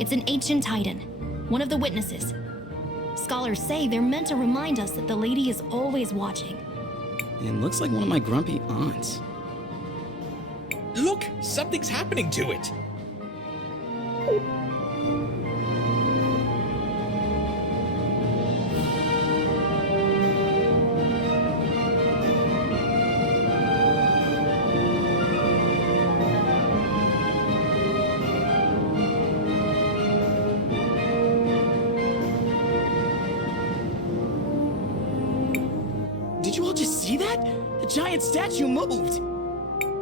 It's an ancient titan, one of the witnesses. Scholars say they're meant to remind us that the lady is always watching. It looks like one of my grumpy aunts. Look, something's happening to it. Did you all just see that? The giant statue moved!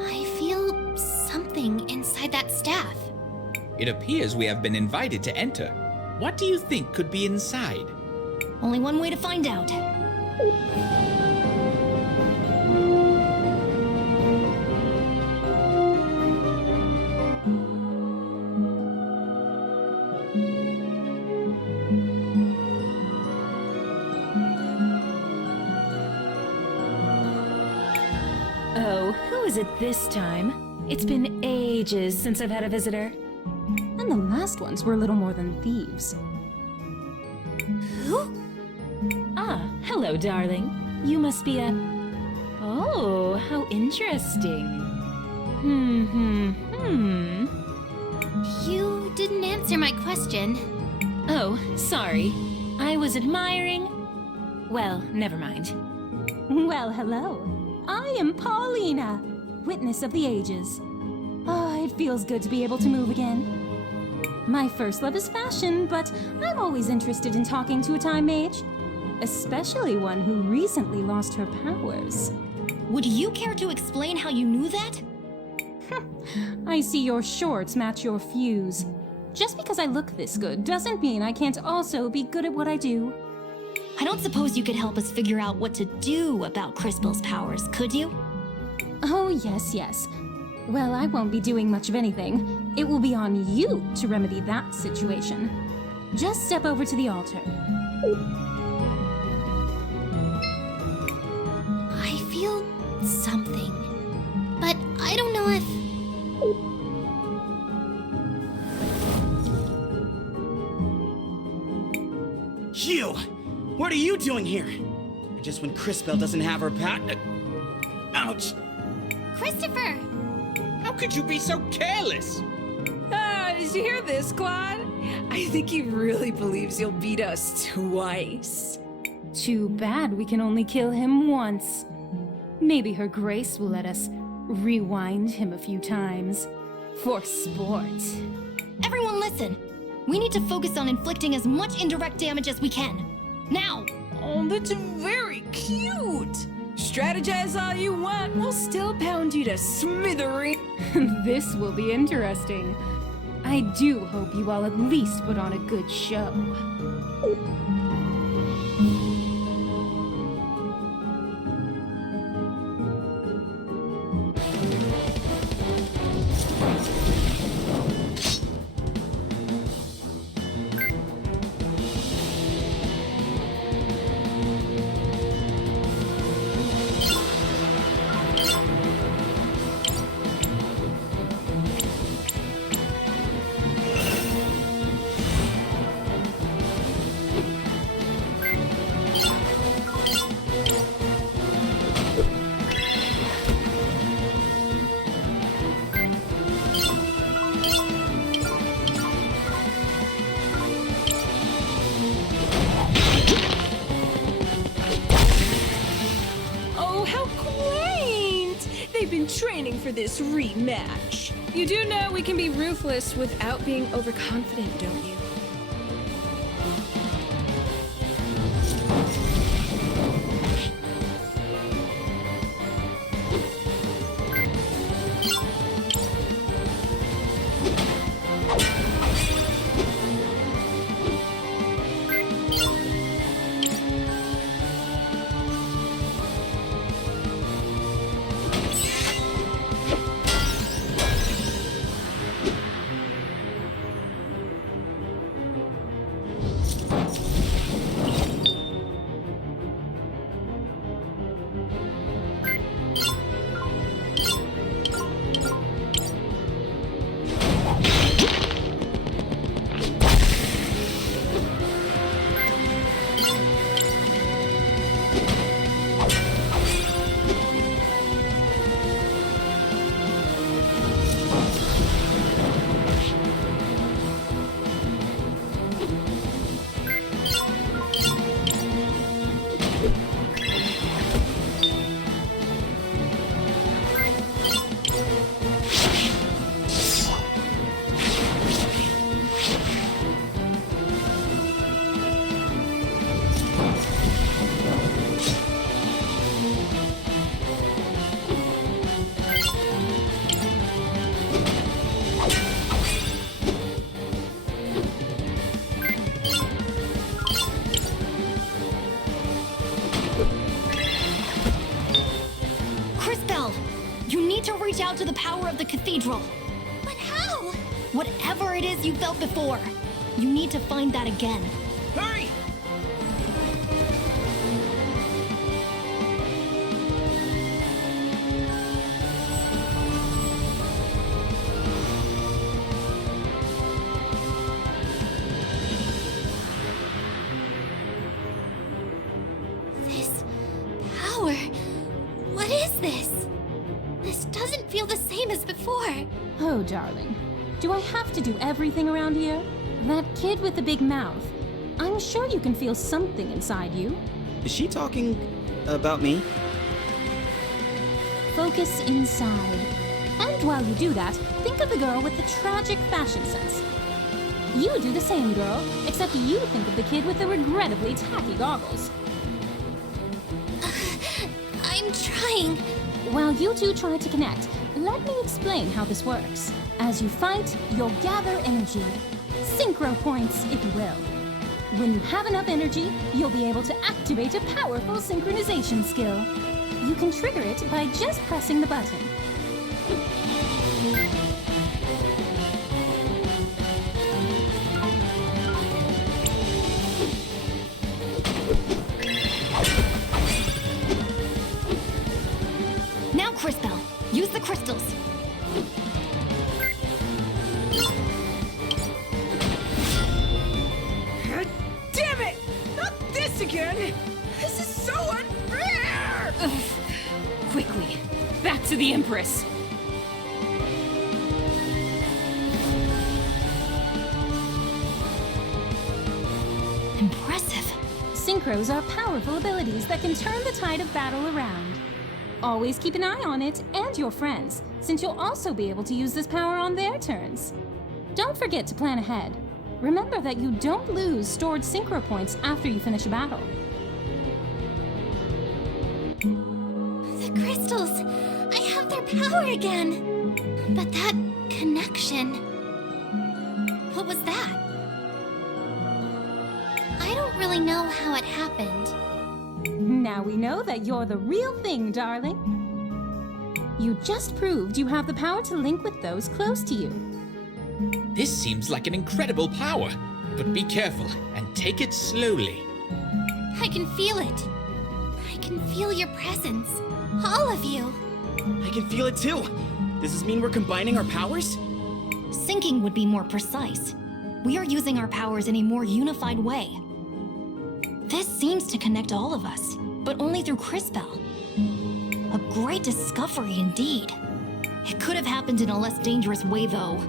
I feel something inside that staff. It appears we have been invited to enter. What do you think could be inside? Only one way to find out. Oh, who is it this time? It's been ages since I've had a visitor. And the last ones were little more than thieves. Who? Ah, hello, darling. You must be a... Oh, how interesting. You didn't answer my question. Oh, sorry. I was admiring... Well, never mind. Well, hello. I am Paulina, witness of the ages. Ah, it feels good to be able to move again. My first love is fashion, but I'm always interested in talking to a time mage. Especially one who recently lost her powers. Would you care to explain how you knew that? I see your shorts match your fuse. Just because I look this good doesn't mean I can't also be good at what I do. I don't suppose you could help us figure out what to do about Crisbell's powers, could you? Oh, yes. Well, I won't be doing much of anything. It will be on you to remedy that situation. Just step over to the altar. I feel something, but I don't know if... You! What are you doing here? Just when Crisbell doesn't have her ouch! Christopher! How could you be so careless? Did you hear this, Claude? I think he really believes you'll beat us twice. Too bad we can only kill him once. Maybe Her Grace will let us rewind him a few times. For sport. Everyone listen! We need to focus on inflicting as much indirect damage as we can. Now! Oh, that's very cute. Strategize all you want, we'll still pound you to smithereens. This will be interesting. I do hope you all at least put on a good show. Training for this rematch. You do know we can be ruthless without being overconfident, don't you? to the power of the cathedral. But how? Whatever it is you felt before, you need to find that again. Hurry! This power. What is this? This doesn't feel the same as before. Oh, darling. Do I have to do everything around here? That kid with the big mouth. I'm sure you can feel something inside you. Is she talking about me? Focus inside. And while you do that, think of the girl with the tragic fashion sense. You do the same, girl, except you think of the kid with the regrettably tacky goggles. I'm trying. While you two try to connect, let me explain how this works. As you fight, you'll gather energy. Synchro points, if you will. When you have enough energy, you'll be able to activate a powerful synchronization skill. You can trigger it by just pressing the button. Now, Crisbell, use the crystals. Damn it! Not this again! This is so unfair! Quickly, back to the Empress. Impressive. Synchros are powerful abilities that can turn the tide of battle around. Always keep an eye on it and your friends, since you'll also be able to use this power on their turns. Don't forget to plan ahead. Remember that you don't lose stored synchro points after you finish a battle. The crystals. I have their power again. But that connection. What was that? I don't really know how it happened. Now we know that you're the real thing, darling. You just proved you have the power to link with those close to you. This seems like an incredible power, but be careful and take it slowly. I can feel it. I can feel your presence. All of you. I can feel it too. Does this mean we're combining our powers? Syncing would be more precise. We are using our powers in a more unified way. This seems to connect all of us, but only through Crisbell. A great discovery indeed. It could have happened in a less dangerous way, though.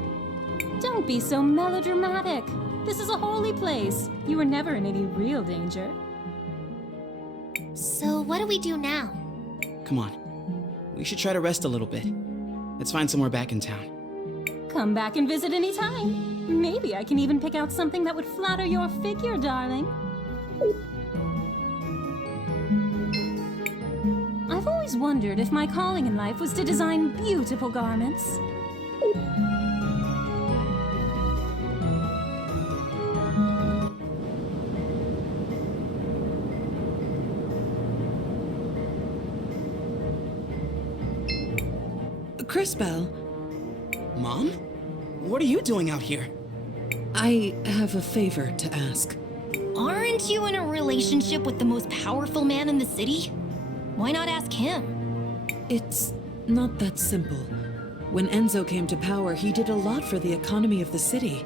Don't be so melodramatic. This is a holy place. You were never in any real danger. So what do we do now? Come on. We should try to rest a little bit. Let's find somewhere back in town. Come back and visit anytime. Maybe I can even pick out something that would flatter your figure, darling. I've always wondered if my calling in life was to design beautiful garments. Crisbell, Mom? What are you doing out here? I have a favor to ask. Aren't you in a relationship with the most powerful man in the city? Why not ask him? It's not that simple. When Enzo came to power, he did a lot for the economy of the city.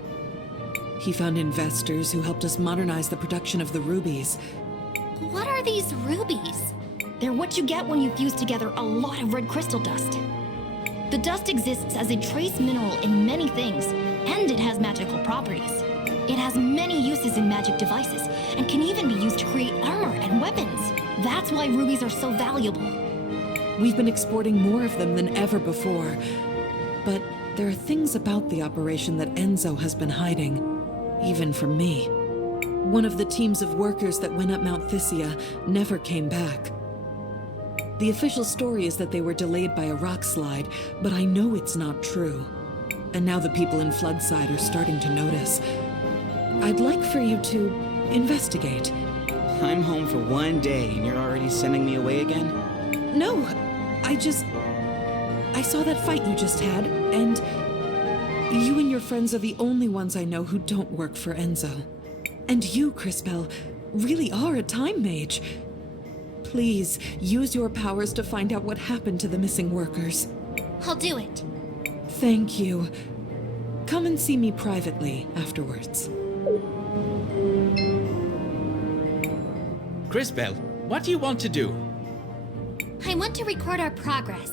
He found investors who helped us modernize the production of the rubies. What are these rubies? They're what you get when you fuse together a lot of red crystal dust. The dust exists as a trace mineral in many things, and it has magical properties. It has many uses in magic devices, and can even be used to create armor and weapons. That's why rubies are so valuable. We've been exporting more of them than ever before. But there are things about the operation that Enzo has been hiding, even from me. One of the teams of workers that went up Mount Thysia never came back. The official story is that they were delayed by a rock slide, but I know it's not true. And now the people in Floodside are starting to notice. I'd like for you to investigate. I'm home for one day and you're already sending me away again? No, I just... I saw that fight you just had, and you and your friends are the only ones I know who don't work for Enzo. And you, Crisbell, really are a time mage. Please, use your powers to find out what happened to the missing workers. I'll do it. Thank you. Come and see me privately afterwards. Crisbell, what do you want to do? I want to record our progress.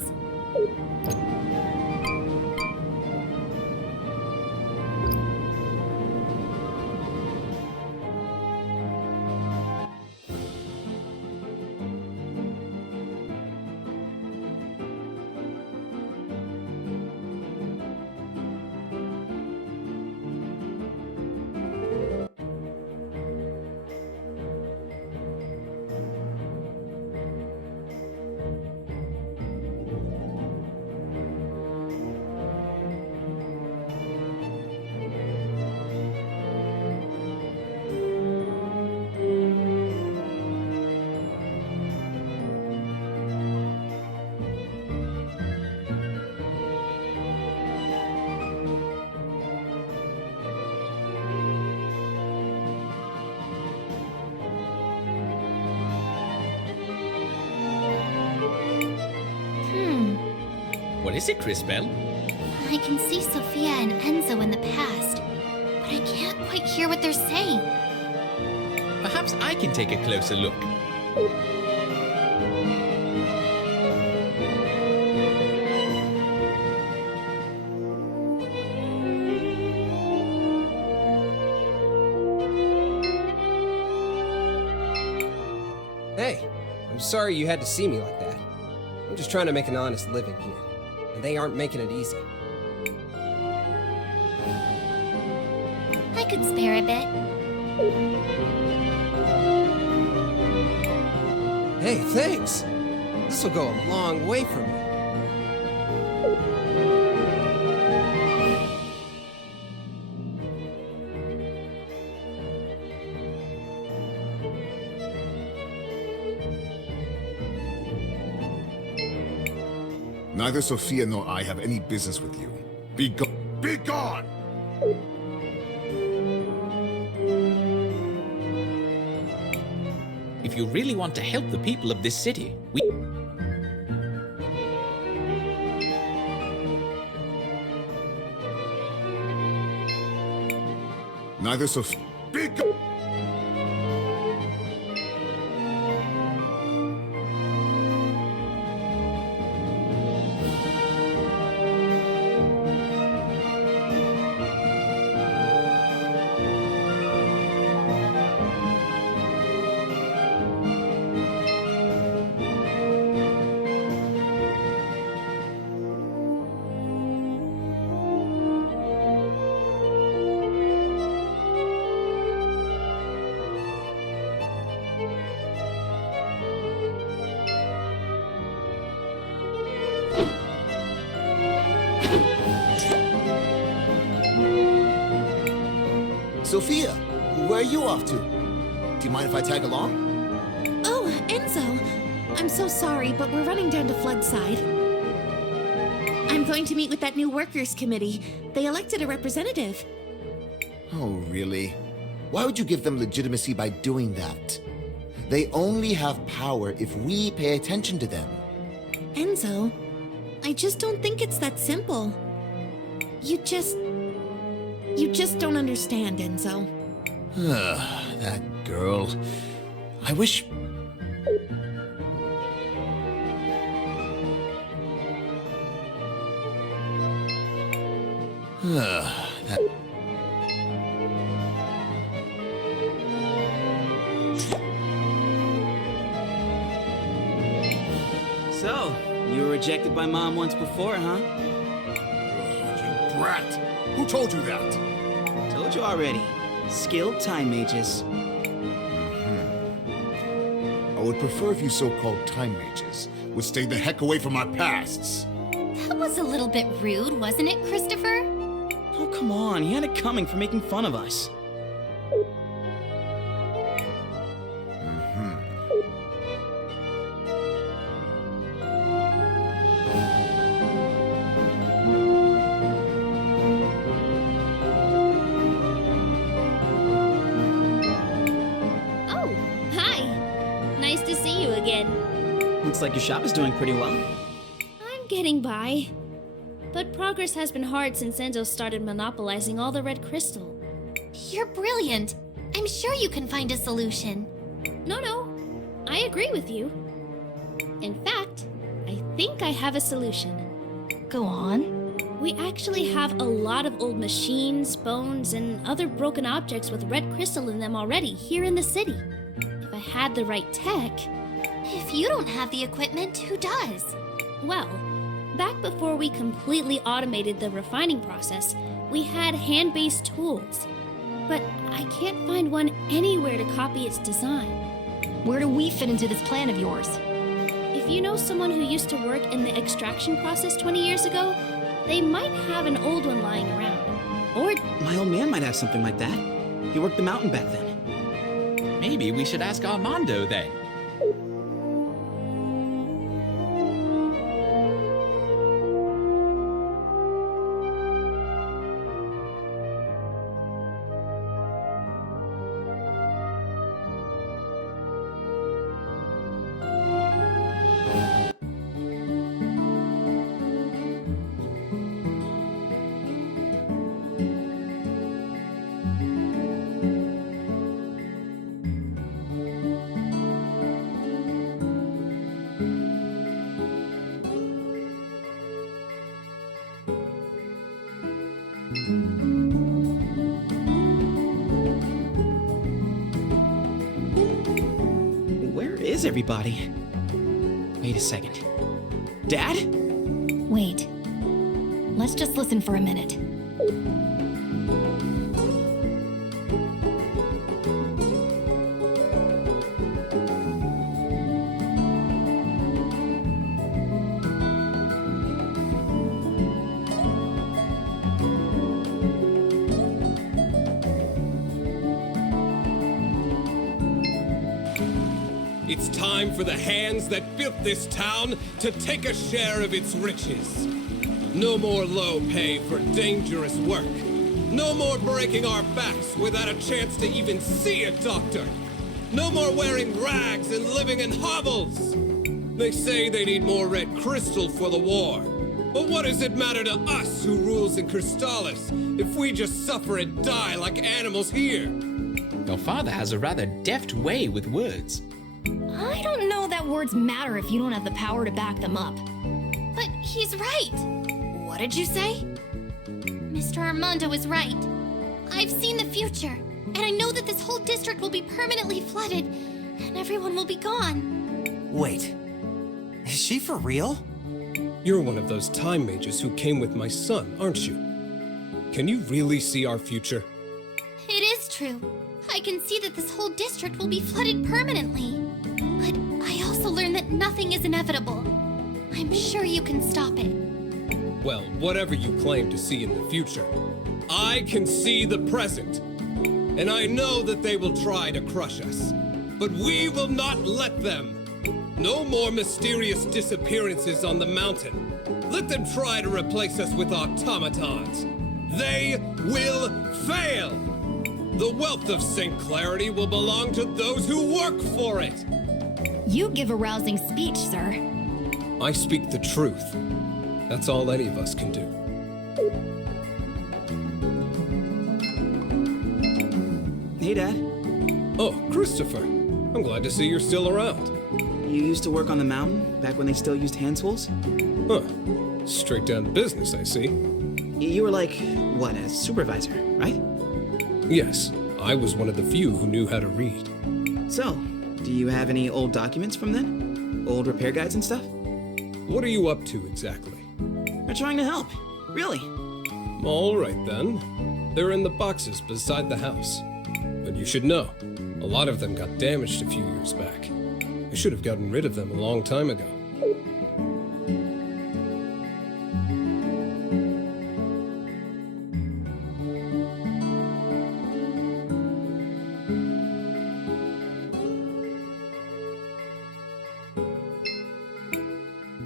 What is it, Crisbell? I can see Sophia and Enzo in the past, but I can't quite hear what they're saying. Perhaps I can take a closer look. Hey, I'm sorry you had to see me like that. I'm just trying to make an honest living here, and they aren't making it easy. I could spare a bit. Hey, thanks! This will go a long way for me. Neither Sophia nor I have any business with you. Be gone! Be gone! If you really want to help the people of this city, we... Neither Sophia... Be gone! Sophia, where are you off to? Do you mind if I tag along? Oh, Enzo. I'm so sorry, but we're running down to Floodside. I'm going to meet with that new workers committee. They elected a representative. Oh, really? Why would you give them legitimacy by doing that? They only have power if we pay attention to them. Enzo, I just don't think it's that simple. You just don't understand, Enzo. That girl. I wish... that... So, you were rejected by Mom once before, huh? You brat! Who told you that? Told you already. Skilled time mages. I would prefer if you so-called time mages would stay the heck away from my pasts. That was a little bit rude, wasn't it, Christopher? Oh, come on. He had it coming for making fun of us. Looks like your shop is doing pretty well. I'm getting by. But progress has been hard since Enzo started monopolizing all the red crystal. You're brilliant. I'm sure you can find a solution. No. I agree with you. In fact, I think I have a solution. Go on. We actually have a lot of old machines, bones, and other broken objects with red crystal in them already here in the city. If I had the right tech... If you don't have the equipment, who does? Well, back before we completely automated the refining process, we had hand-based tools. But I can't find one anywhere to copy its design. Where do we fit into this plan of yours? If you know someone who used to work in the extraction process 20 years ago, they might have an old one lying around. Or my old man might have something like that. He worked the mountain back then. Maybe we should ask Armando then. Where is everybody? Wait a second. Dad? Wait. Let's just listen for a minute. It's time for the hands that built this town to take a share of its riches. No more low pay for dangerous work. No more breaking our backs without a chance to even see a doctor. No more wearing rags and living in hovels. They say they need more red crystal for the war. But what does it matter to us who rules in Crystallis if we just suffer and die like animals here? Your father has a rather deft way with words. I don't know that words matter if you don't have the power to back them up. But he's right. What did you say? Mr. Armando is right. I've seen the future, and I know that this whole district will be permanently flooded, and everyone will be gone. Wait. Is she for real? You're one of those time mages who came with my son, aren't you? Can you really see our future? It is true. I can see that this whole district will be flooded permanently. But I also learned that nothing is inevitable. I'm sure you can stop it. Well, whatever you claim to see in the future, I can see the present. And I know that they will try to crush us. But we will not let them. No more mysterious disappearances on the mountain. Let them try to replace us with automatons. They will fail! The wealth of St. Clarity will belong to those who work for it! You give a rousing speech, sir. I speak the truth. That's all any of us can do. Hey, Dad. Oh, Christopher. I'm glad to see you're still around. You used to work on the mountain, back when they still used hand tools? Huh. Straight down to business, I see. You were like, what, a supervisor, right? Yes, I was one of the few who knew how to read. So, do you have any old documents from then? Old repair guides and stuff? What are you up to exactly? We're trying to help. Really. All right then. They're in the boxes beside the house. But you should know, a lot of them got damaged a few years back. I should have gotten rid of them a long time ago.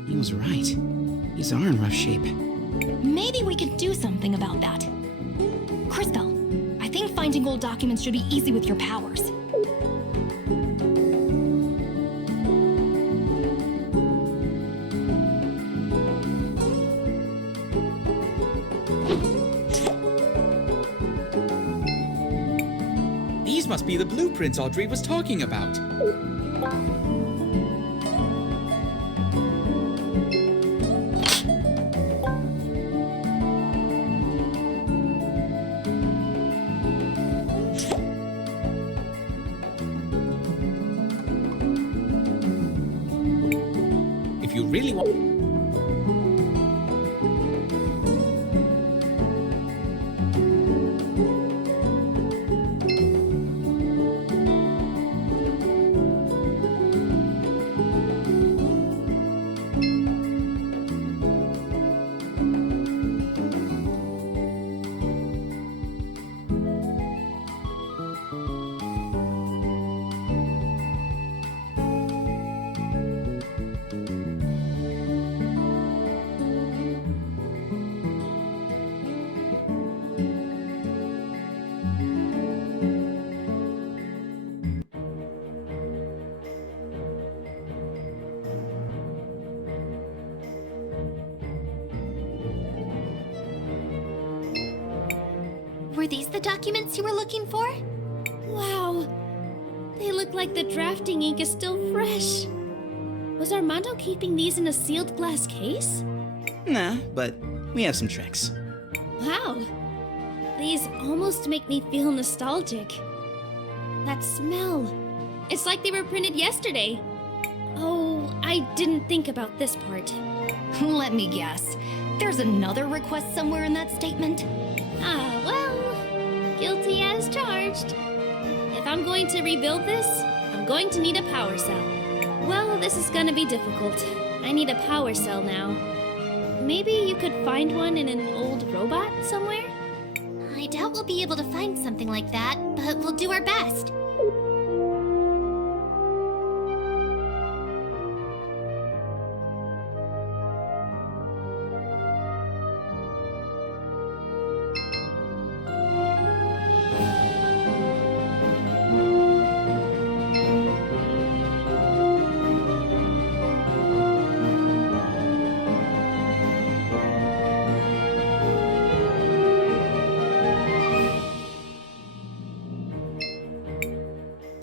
He was right. These are in rough shape. Maybe we could do something about that. Crisbell, I think finding old documents should be easy with your powers. These must be the blueprints Audrey was talking about. If you really want... Were these the documents you were looking for? Wow. They look like the drafting ink is still fresh. Was Armando keeping these in a sealed glass case? Nah, but we have some tricks. Wow. These almost make me feel nostalgic. That smell. It's like they were printed yesterday. Oh, I didn't think about this part. Let me guess. There's another request somewhere in that statement? Ah, well, guilty as charged. If I'm going to rebuild this, I'm going to need a power cell. Well, this is gonna be difficult. I need a power cell now. Maybe you could find one in an old robot somewhere? I doubt we'll be able to find something like that, but we'll do our best.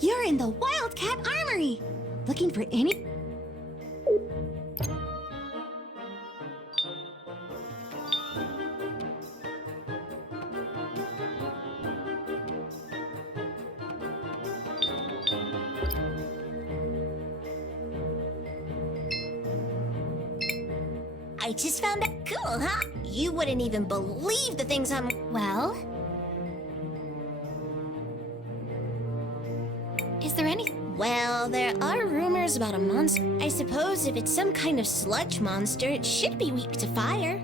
You're in the Wildcat Armory! Looking for any... I just found that cool, huh? You wouldn't even believe the things I'm... Well? Is there any... Well, there are rumors about a monster. I suppose if it's some kind of sludge monster, it should be weak to fire.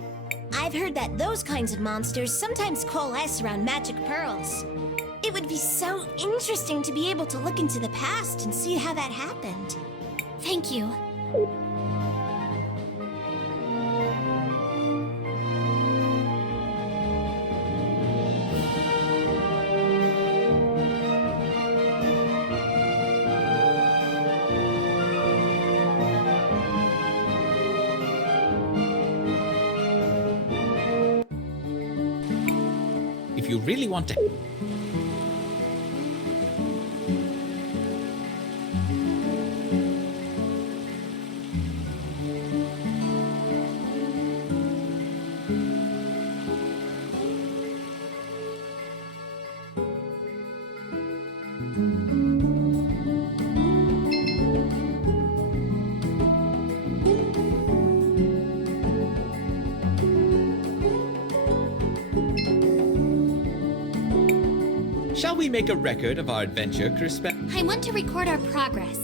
I've heard that those kinds of monsters sometimes coalesce around magic pearls. It would be so interesting to be able to look into the past and see how that happened. Thank you. If you really want to... Shall we make a record of our adventure, Crisbell? I want to record our progress.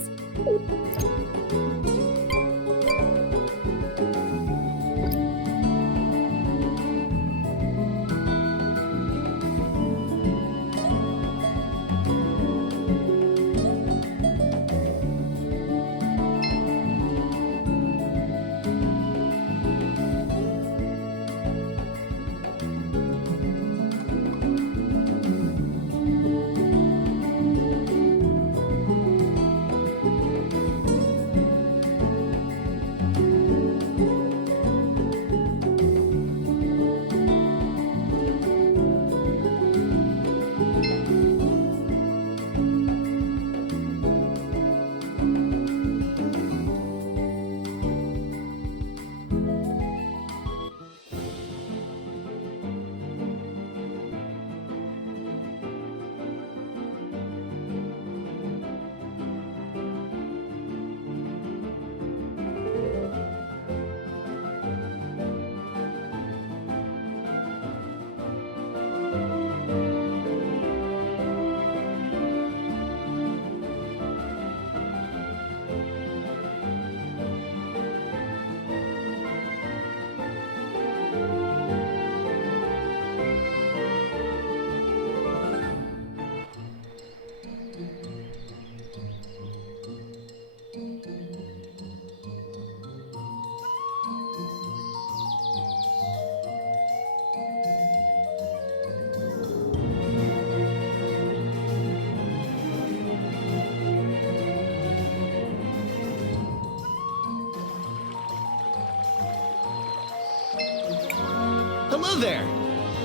Hello there!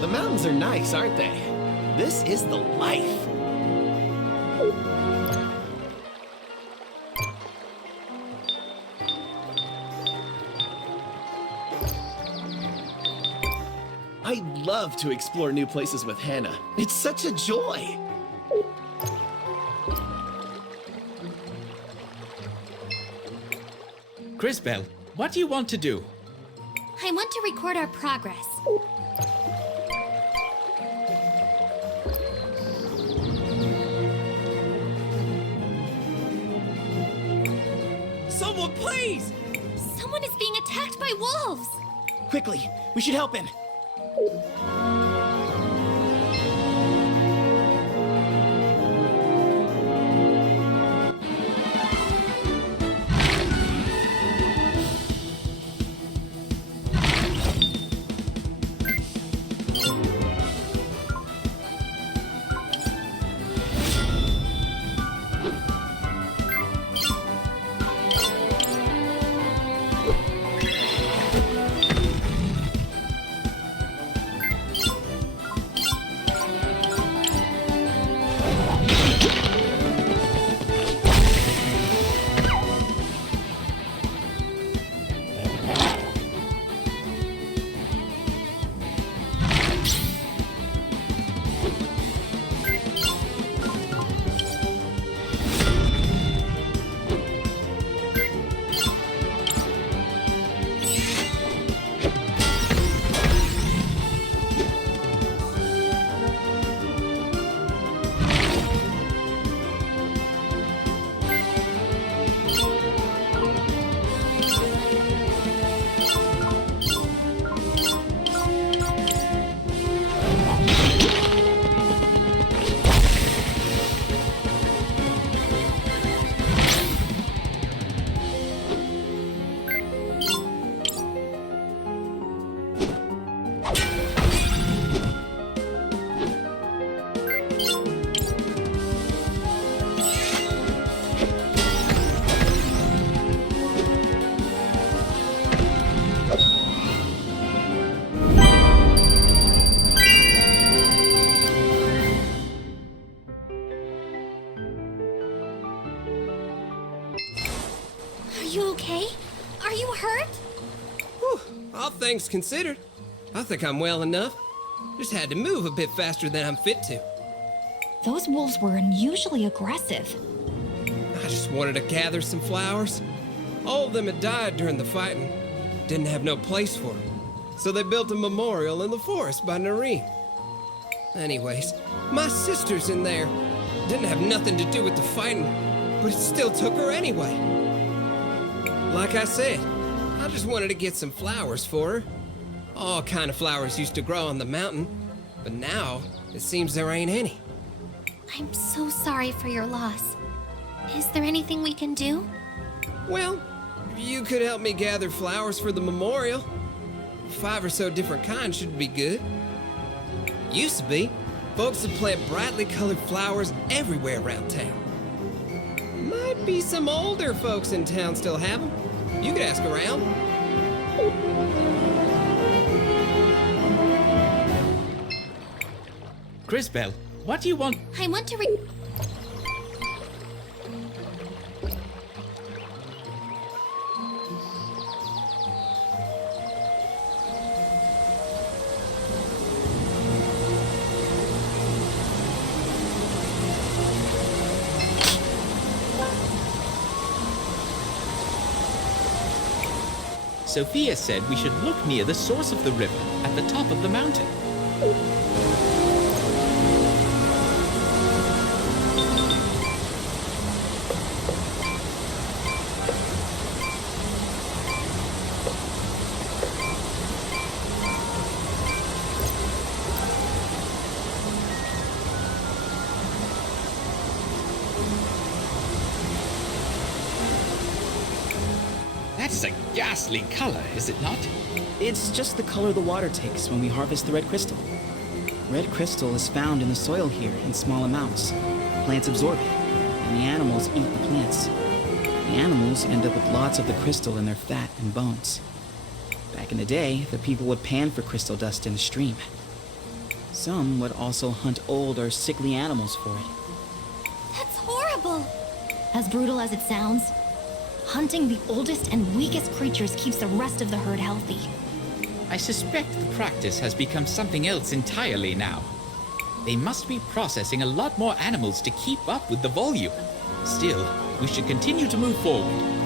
The mountains are nice, aren't they? This is the life! I love to explore new places with Hannah. It's such a joy! Crisbell, what do you want to do? I want to record our progress. Someone, please! Someone is being attacked by wolves! Quickly, we should help him. All things considered, I think I'm well enough. Just had to move a bit faster than I'm fit to. Those wolves were unusually aggressive. I just wanted to gather some flowers. All of them had died during the fighting. Didn't have no place for them. So they built a memorial in the forest by Nareen. Anyways, my sister's in there. Didn't have nothing to do with the fighting, but it still took her anyway. Like I said, I just wanted to get some flowers for her. All kind of flowers used to grow on the mountain, but now it seems there ain't any. I'm so sorry for your loss. Is there anything we can do? Well, you could help me gather flowers for the memorial. 5 or so different kinds should be good. Used to be, folks would plant brightly colored flowers everywhere around town. Might be some older folks in town still have them. You could ask around. Crisbell, what do you want? I want to Sophia said we should look near the source of the river at the top of the mountain. That's a ghastly color, is it not? It's just the color the water takes when we harvest the red crystal. Red crystal is found in the soil here in small amounts. Plants absorb it, and the animals eat the plants. The animals end up with lots of the crystal in their fat and bones. Back in the day, the people would pan for crystal dust in the stream. Some would also hunt old or sickly animals for it. That's horrible! As brutal as it sounds, hunting the oldest and weakest creatures keeps the rest of the herd healthy. I suspect the practice has become something else entirely now. They must be processing a lot more animals to keep up with the volume. Still, we should continue to move forward.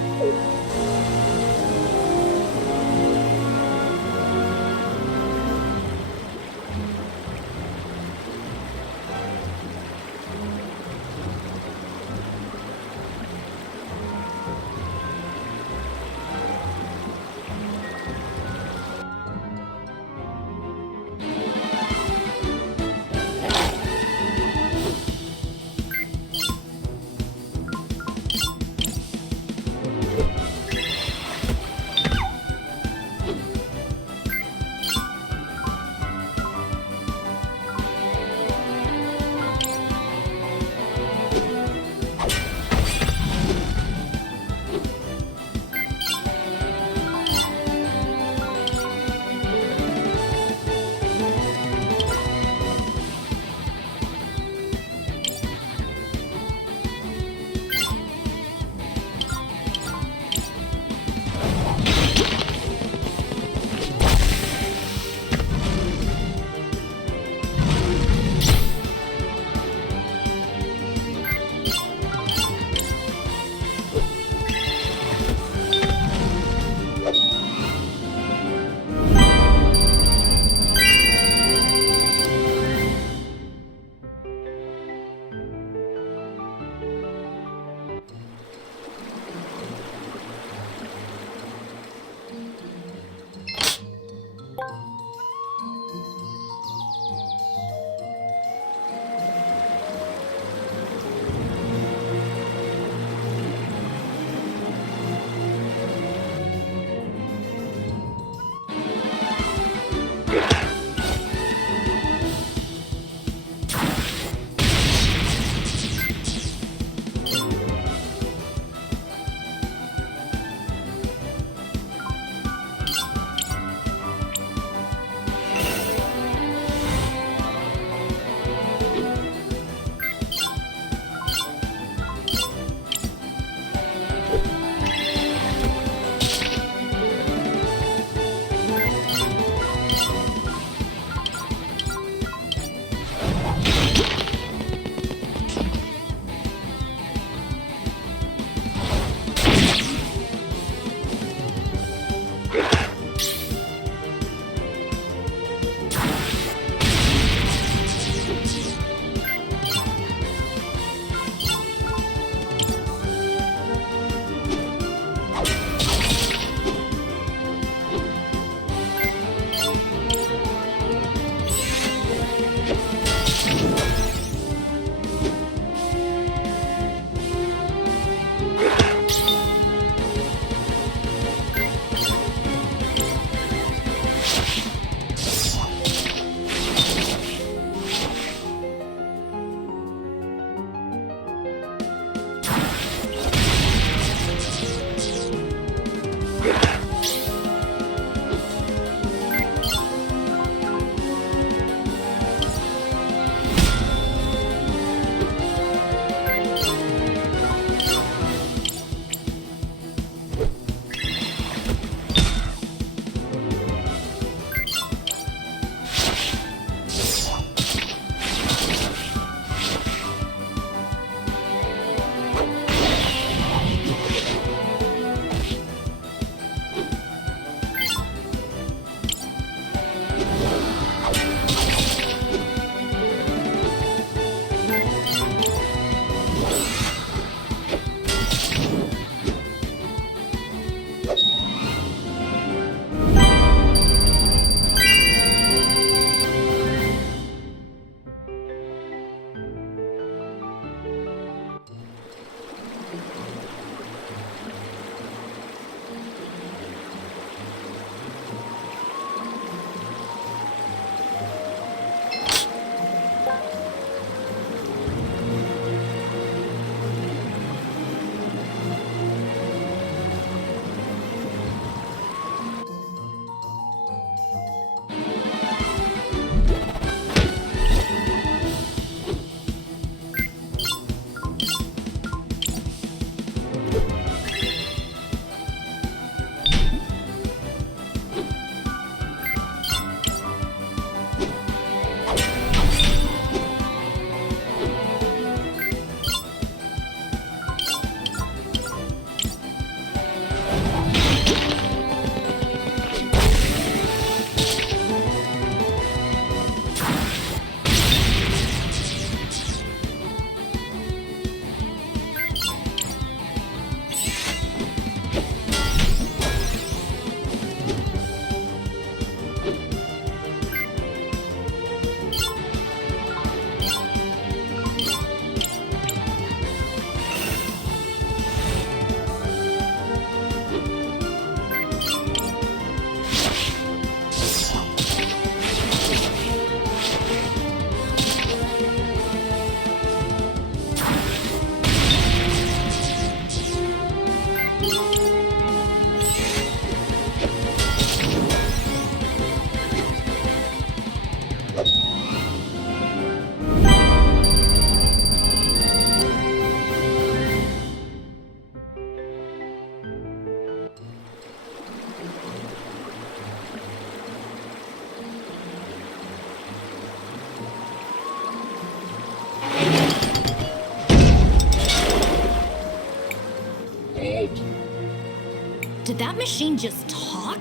Did that machine just talk?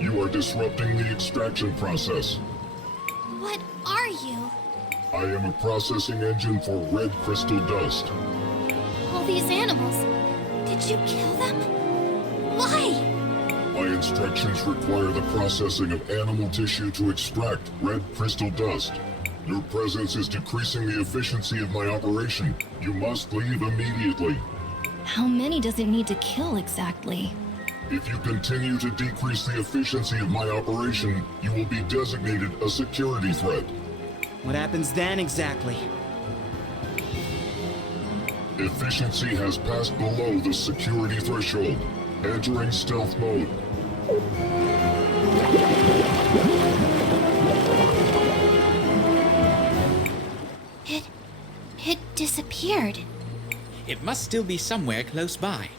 You are disrupting the extraction process. What are you? I am a processing engine for red crystal dust. All these animals. Did you kill them? Why? My instructions require the processing of animal tissue to extract red crystal dust. Your presence is decreasing the efficiency of my operation. You must leave immediately. How many does it need to kill exactly? If you continue to decrease the efficiency of my operation, you will be designated a security threat. What happens then exactly? Efficiency has passed below the security threshold. Entering stealth mode. It disappeared. It must still be somewhere close by.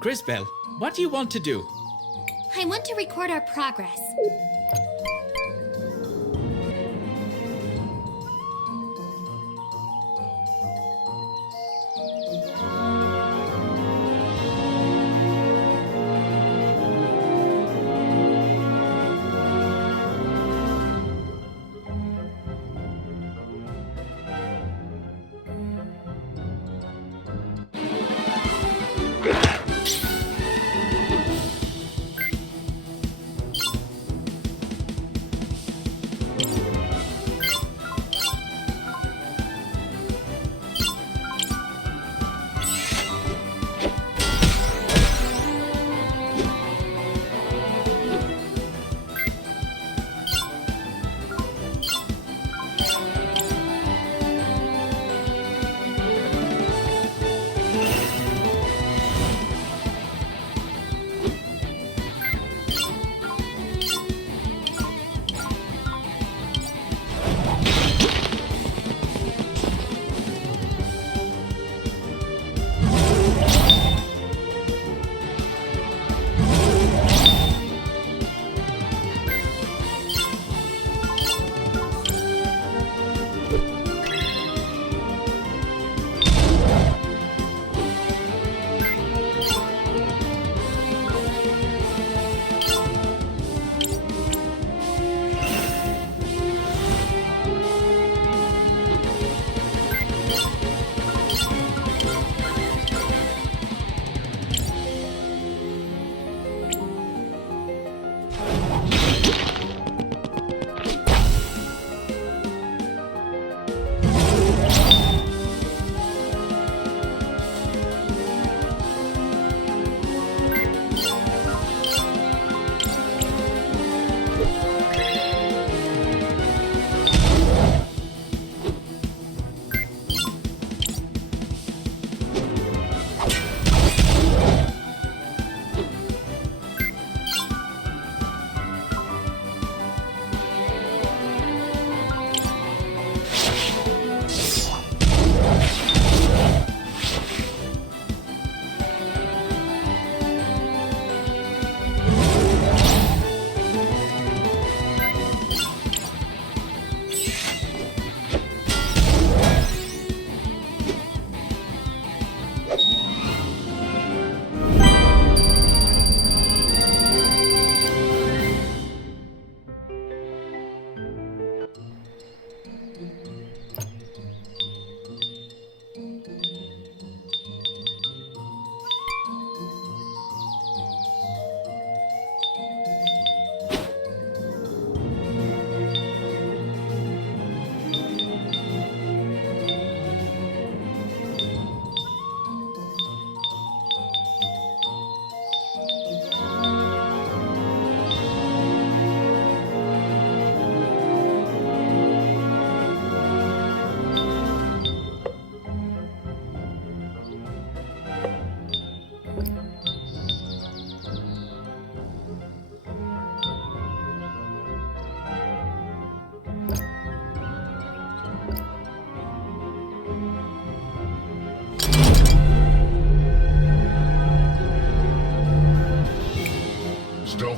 Crisbell, what do you want to do? I want to record our progress.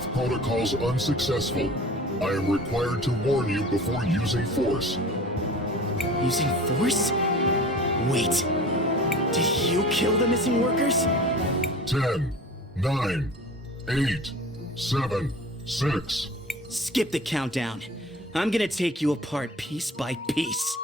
Health protocols unsuccessful. I am required to warn you before using force. Using force? Wait. Did you kill the missing workers? 10, 9, 8, 7, 6. Skip the countdown. I'm gonna take you apart piece by piece.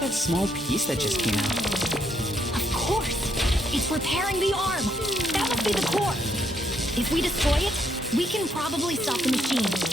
That small piece that just came out. Of course! It's repairing the arm! That must be the core! If we destroy it, we can probably stop the machine.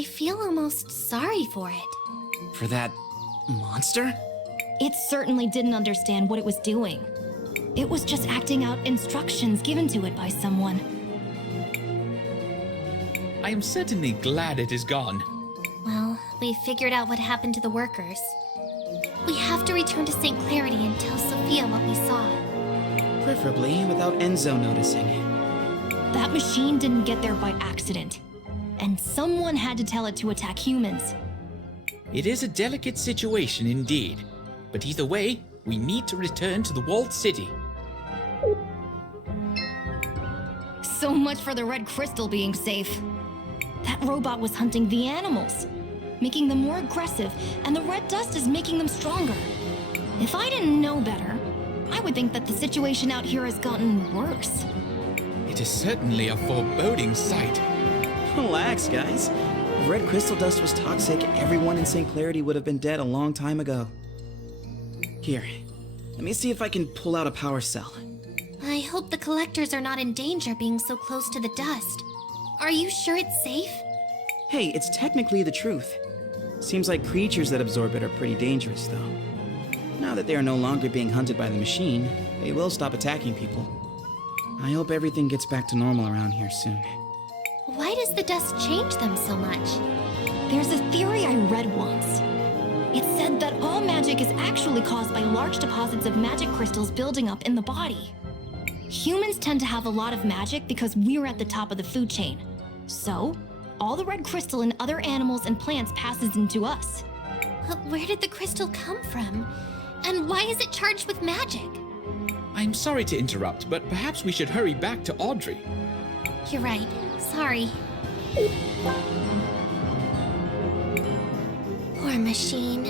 I feel almost sorry for it. For that monster? It certainly didn't understand what it was doing. It was just acting out instructions given to it by someone. I am certainly glad it is gone. Well, we figured out what happened to the workers. We have to return to St. Clarity and tell Sophia what we saw. Preferably without Enzo noticing. That machine didn't get there by accident. And someone had to tell it to attack humans. It is a delicate situation indeed. But either way, we need to return to the walled city. So much for the red crystal being safe. That robot was hunting the animals, making them more aggressive, and the red dust is making them stronger. If I didn't know better, I would think that the situation out here has gotten worse. It is certainly a foreboding sight. Relax, guys. If red crystal dust was toxic, everyone in St. Clarity would have been dead a long time ago. Here, let me see if I can pull out a power cell. I hope the collectors are not in danger being so close to the dust. Are you sure it's safe? Hey, it's technically the truth. Seems like creatures that absorb it are pretty dangerous, though. Now that they are no longer being hunted by the machine, they will stop attacking people. I hope everything gets back to normal around here soon. Why does the dust change them so much? There's a theory I read once. It said that all magic is actually caused by large deposits of magic crystals building up in the body. Humans tend to have a lot of magic because we're at the top of the food chain. So, all the red crystal in other animals and plants passes into us. But where did the crystal come from? And why is it charged with magic? I'm sorry to interrupt, but perhaps we should hurry back to Audrey. You're right. Sorry. Poor machine.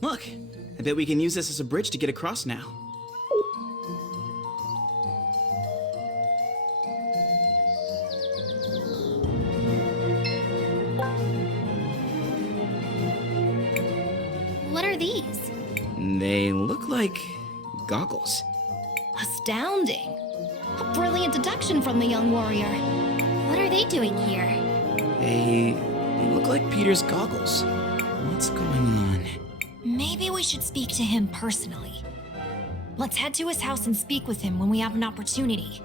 Look, I bet we can use this as a bridge to get across now. What are these? They look like goggles. Astounding! A brilliant deduction from the young warrior. What are they doing here? They look like Peter's goggles. What's going on? Maybe we should speak to him personally. Let's head to his house and speak with him when we have an opportunity.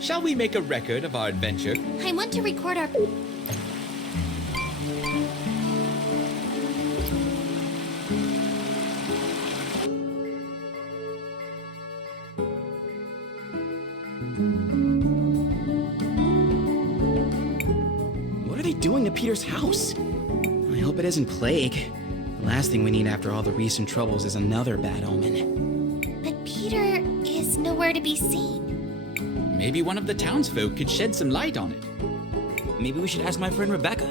Shall we make a record of our adventure? I want to record our... What are they doing to Peter's house? I hope it isn't plague. The last thing we need after all the recent troubles is another bad omen. But Peter is nowhere to be seen. Maybe one of the townsfolk could shed some light on it. Maybe we should ask my friend Rebecca.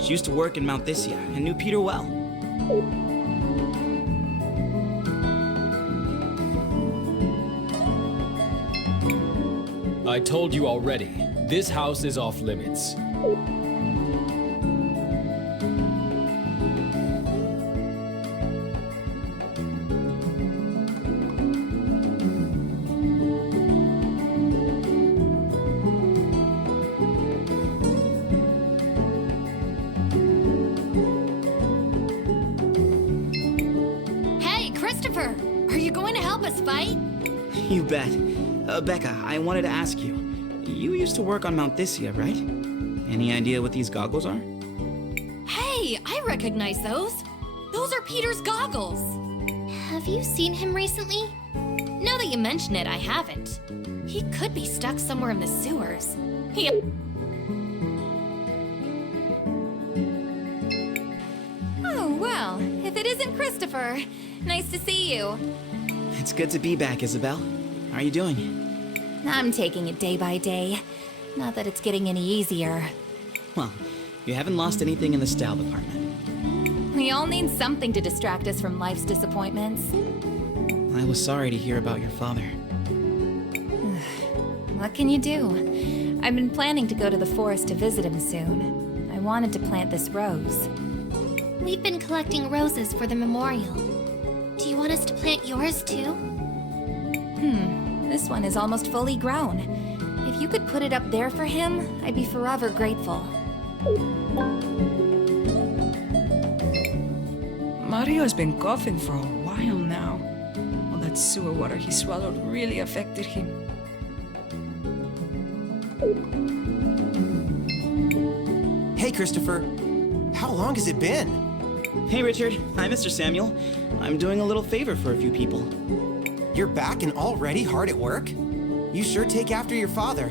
She used to work in Mount Thysia and knew Peter well. I told you already, this house is off limits. You bet. Becca, I wanted to ask you. You used to work on Mount Thysia, right? Any idea what these goggles are? Hey, I recognize those. Those are Peter's goggles. Have you seen him recently? Now that you mention it, I haven't. He could be stuck somewhere in the sewers. Oh, well, if it isn't Christopher, nice to see you. It's good to be back, Isabel. How are you doing? I'm taking it day by day. Not that it's getting any easier. Well, you haven't lost anything in the style department. We all need something to distract us from life's disappointments. I was sorry to hear about your father. What can you do? I've been planning to go to the forest to visit him soon. I wanted to plant this rose. We've been collecting roses for the memorial. Do you want us to plant yours too? This one is almost fully grown. If you could put it up there for him, I'd be forever grateful. Mario has been coughing for a while now. All that sewer water he swallowed really affected him. Hey, Christopher. How long has it been? Hey, Richard. Hi, Mr. Samuel. I'm doing a little favor for a few people. You're back and already hard at work? You sure take after your father.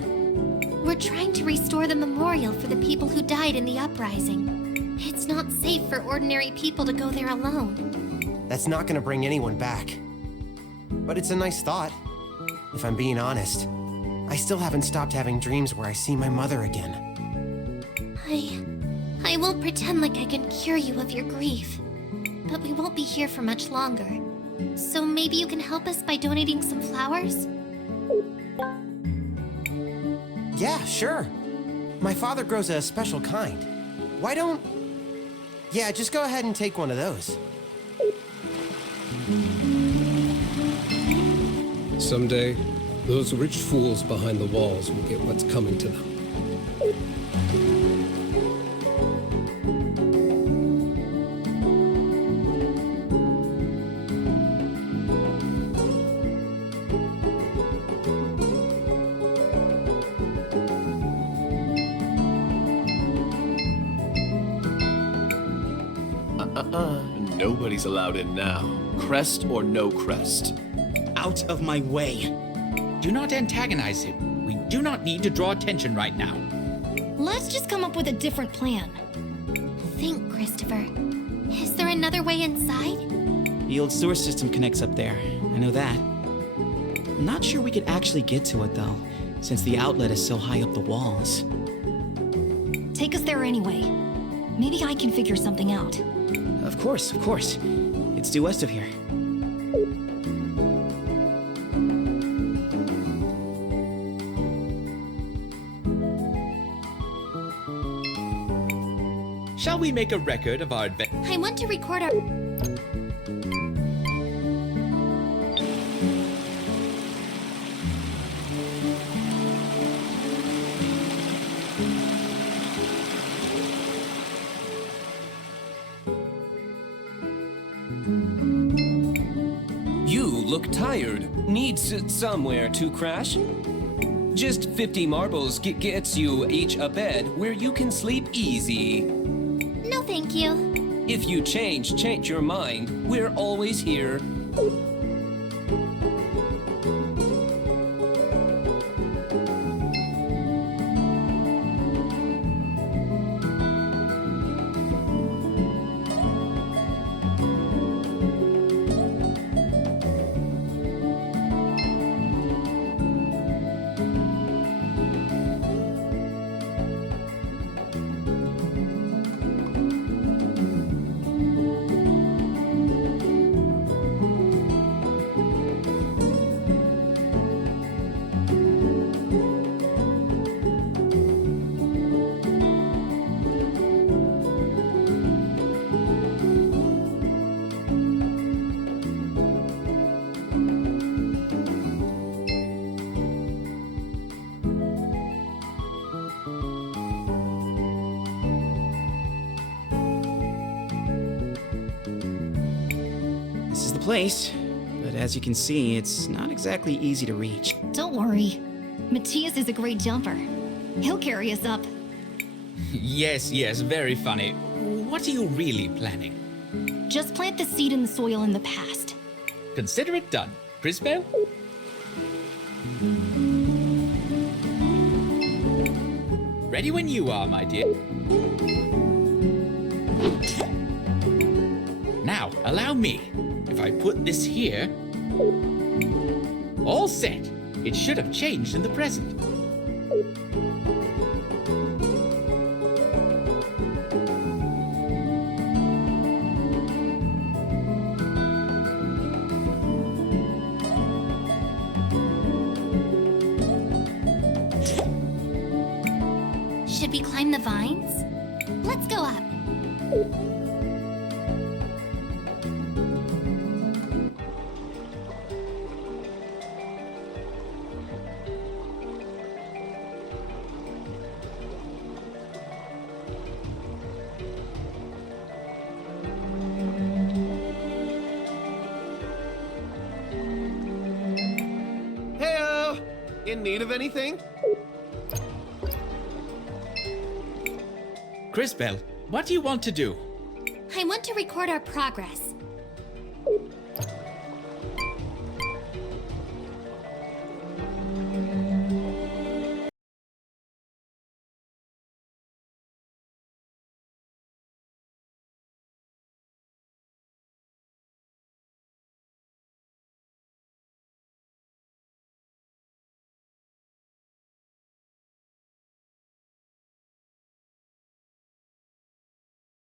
We're trying to restore the memorial for the people who died in the uprising. It's not safe for ordinary people to go there alone. That's not gonna bring anyone back. But it's a nice thought. If I'm being honest, I still haven't stopped having dreams where I see my mother again. I won't pretend like I can cure you of your grief. But we won't be here for much longer. So maybe you can help us by donating some flowers? Yeah, sure. My father grows a special kind. Why don't... Yeah, just go ahead and take one of those. Someday, those rich fools behind the walls will get what's coming to them. Nobody's allowed in now. Crest or no crest. Out of my way. Do not antagonize him. We do not need to draw attention right now. Let's just come up with a different plan. Think, Christopher. Is there another way inside? The old sewer system connects up there. I know that. I'm not sure we could actually get to it, though, since the outlet is so high up the walls. Take us there anyway. Maybe I can figure something out. Of course, of course. It's due west of here. Shall we make a record of our adventure? I want to record our... You look tired. Needs somewhere to crash? Just 50 marbles gets you each a bed where you can sleep easy. No, thank you. If you change your mind, we're always here. Place, but as you can see, it's not exactly easy to reach. Don't worry. Matthias is a great jumper. He'll carry us up. Yes, very funny. What are you really planning? Just plant the seed in the soil in the past. Consider it done. Crisbell? Ready when you are, my dear. Now, allow me. If I put this here... All set. It should have changed in the present. Should we climb the vines? Let's go up. In need of anything? Crisbell, what do you want to do? I want to record our progress.